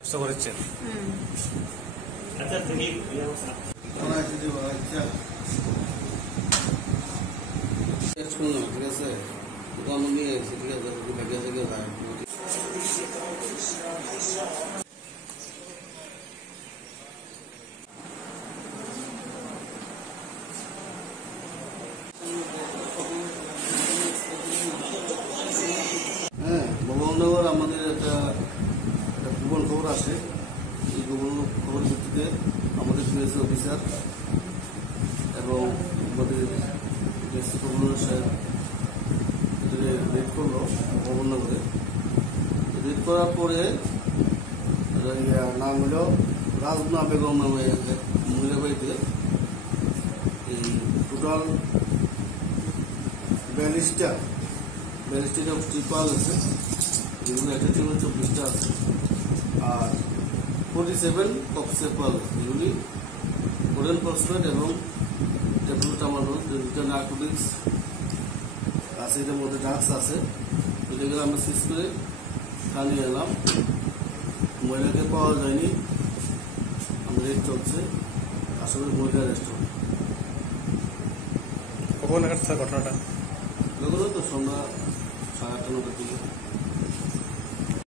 ব্যবস্থা করেছেন। আচ্ছা ঠিক আছে দোকান নিয়ে ঠিক আছে ব্যাগে থেকে যায়। হ্যাঁ, ভবননগর আমাদের একটা গোপন খবর আসে। এই গোপন খবরের ভিত্তিতে আমাদের পিএসসি অফিসার এবং আমাদের ডিএসসি গভর্নর সাহেব রেড করলো ভবননগরে। রেড করার পরে নাম হলো রাজনা বেগম নামে মহিলা বাড়িতে এই টোটাল 42টা স্টিক পাওয়া গেছে, যেগুলো একটা টিমের 24টা আছে, আর 47 ককসেপ পাওয়া গেছে, যেগুলি কোরেন ফসফেট এবং ট্যাবলেটামালোল, যেটা নার্কোটিক্স আছে, এটার মধ্যে ড্রাগস আছে। এটাগুলো আমরা সিজ করে থানিয়ে এলাম। মহিলাকে পাওয়া যায়নি, আমাদের রেড চলছে, আসলে মহিলা অ্যারেস্ট হবে। কখন নাগাদ স্যার ঘটনাটা? এগুলো তো সন্ধ্যা 8:30-9টার দিকে।